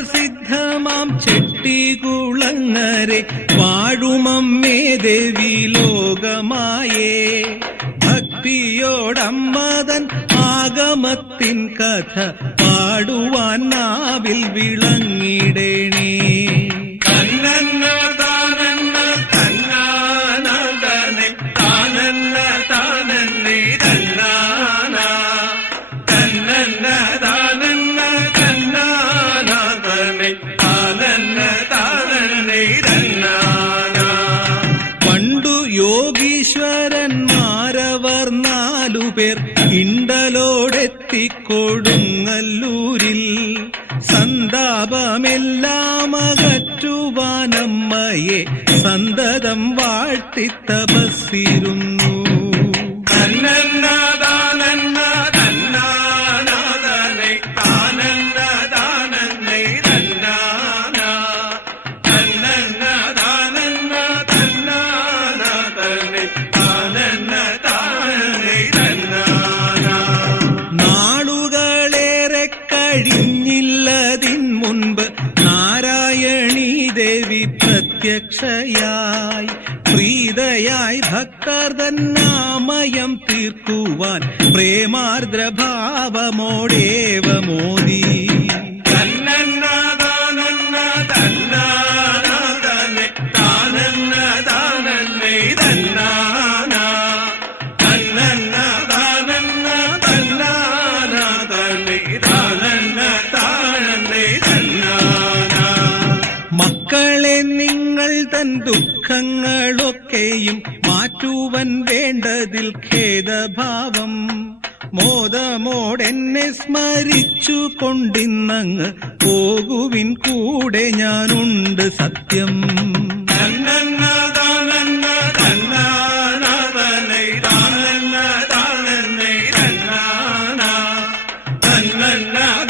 പ്രസിദ്ധമാം ചെട്ടികുളങ്ങരെ വാഴുമമ്മേ ദേവി ലോകമായേ. ഭക്തിയോടമ്മതൻ ആഗമത്തിൻ കഥ പാടുവാൻ നാവിൽ വിളങ്ങിടേണേ സന്താപമെല്ലാം അകറ്റുവാനമ്മയെ സന്തതം വാഴ്ത്തി തപസ്സിരുന്നു. കഴിഞ്ഞില്ലതിൻ മുൻപ് നാരായണീ ദേവി പ്രത്യക്ഷയായി. പ്രീതയായി ഭക്തർ തന്നാമയം തീർക്കുവാൻ പ്രേമാർദ്രഭാവമോടേവ മോദി. ദുഃഖങ്ങളൊക്കെയും മാറ്റുവൻ വേണ്ടതിൽ ഖേദഭാവം. മോദമോടെന്നെ സ്മരിച്ചു കൊണ്ടിന്നങ്ങ് പോകുവിൻ കൂടെ ഞാനുണ്ട് സത്യം. തന്നന്ന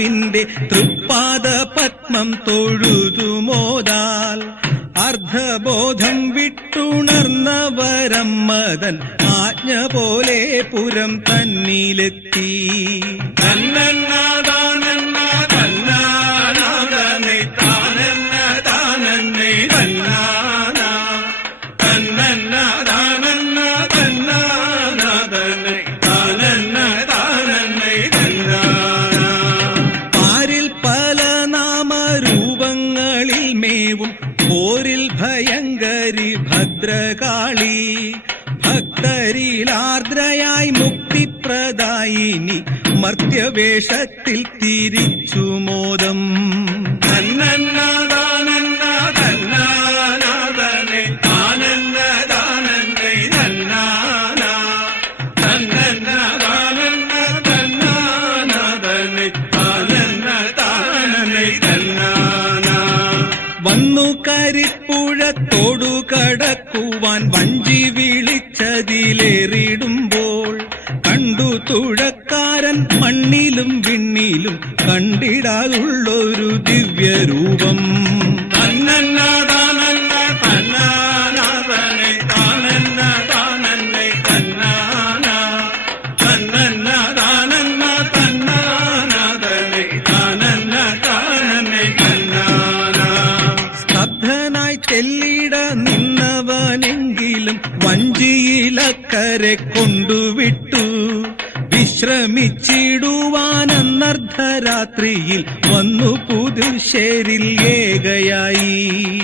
ആദിമാതാവിന്റെ തൃപ്പാദ പത്മം തൊഴുതുമോതാൽ അർദ്ധബോധം വിട്ടുണർന്നവരം മദൻ ആജ്ഞ പോലെ പുരം തന്നിലെത്തി. തന്നന്ന മേവും പോരിൽ ഭയങ്കരി ഭദ്രകാളി. ഭക്തരിലാർദ്രയായി മുക്തിപ്രദായിനി മർത്യവേഷത്തിൽ തിരിച്ചു മോദം. തന്നന്ന വന്നു കരിപ്പുഴത്തോടു കടക്കുവാൻ വഞ്ചി വിളിച്ചതിലേറിടുമ്പോൾ കണ്ടു തുഴക്കാരൻ മണ്ണിലും വിണ്ണിലും കണ്ടിടാതുള്ളൊരു ദിവ്യരൂപം. തന്നന്ന തെല്ലിട നിന്നവനെങ്കിലും വഞ്ചിയിലക്കരെ കൊണ്ടുവിട്ടു. വിശ്രമിച്ചിടുവാനർദ്ധരാത്രിയിൽ വന്നു പുതുശ്ശേരിൽ ഏകയായി.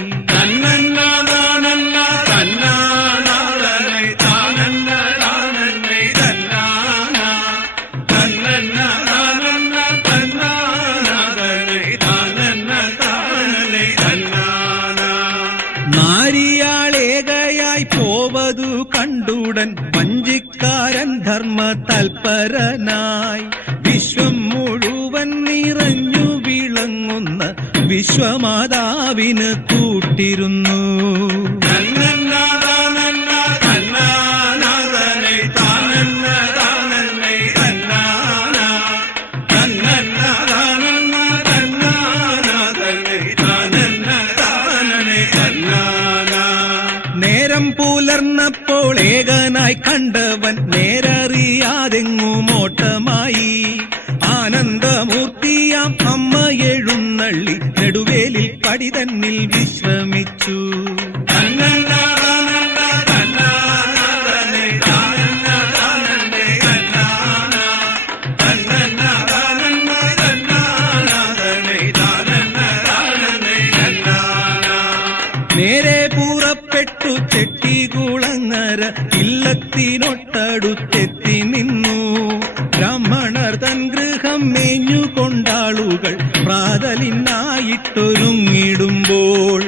കണ്ടുടൻ വഞ്ചിക്കാരൻ ധർമ്മ തൽപരനായി വിശ്വം മുഴുവൻ നിറഞ്ഞു വിളങ്ങുന്ന വിശ്വമാതാവിന് കൂട്ടിരുന്നു. നേരം പുലർന്നപ്പോൾ ഏകനായി കണ്ടവൻ നേരറിയാതെങ്ങും ഓട്ടമായി. ആനന്ദമൂർത്തിയാം അമ്മ എഴുന്നള്ളി നെടുവേലിൽ പടി തന്നിൽ വിശ്രമിച്ചു. ചെട്ടികുളങ്ങര ഇല്ലത്തിനൊട്ടടുത്തെത്തി നിന്നു. ബ്രാഹ്മണർ തൻ ഗൃഹം മേഞ്ഞുകൊണ്ടാളുകൾ പ്രാതലിനായിട്ടൊരുങ്ങിടുമ്പോൾ.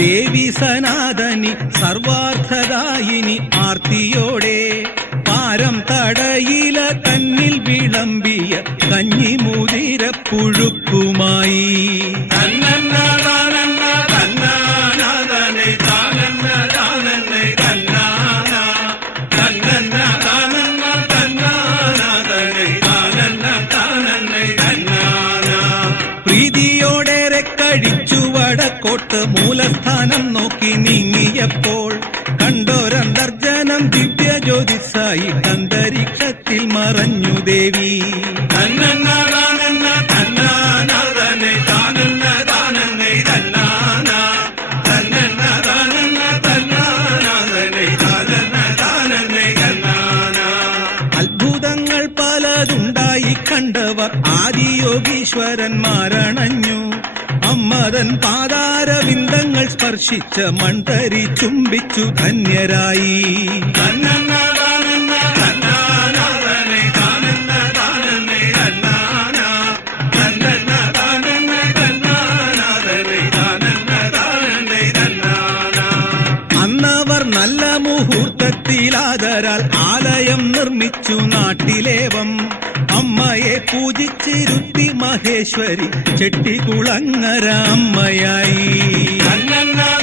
ദേവി തന്നാനാദാനേ കഴിച്ചു വടക്കോട്ട് മൂലസ്ഥാനം നോക്കി നീങ്ങിയപ്പോൾ കണ്ടോരന്തർജനം ദിവ്യ ജ്യോതിസായി അന്തരീക്ഷത്തിൽ മറഞ്ഞു ദേവി. തന്നന്നദാനന്ന ആദിയോഗീശ്വരന്മാരണഞ്ഞു അമ്മതൻ പാതാരവിന്ദങ്ങൾ സ്പർശിച്ച മൺതരി ചുംബിച്ചു ധന്യരായി. ആലയം നിർമ്മിച്ചു നാട്ടിലേവം. അമ്മയെ പൂജിച്ചിരുത്തി മഹേശ്വരി ചെട്ടി അമ്മയായി. തന്നന്ന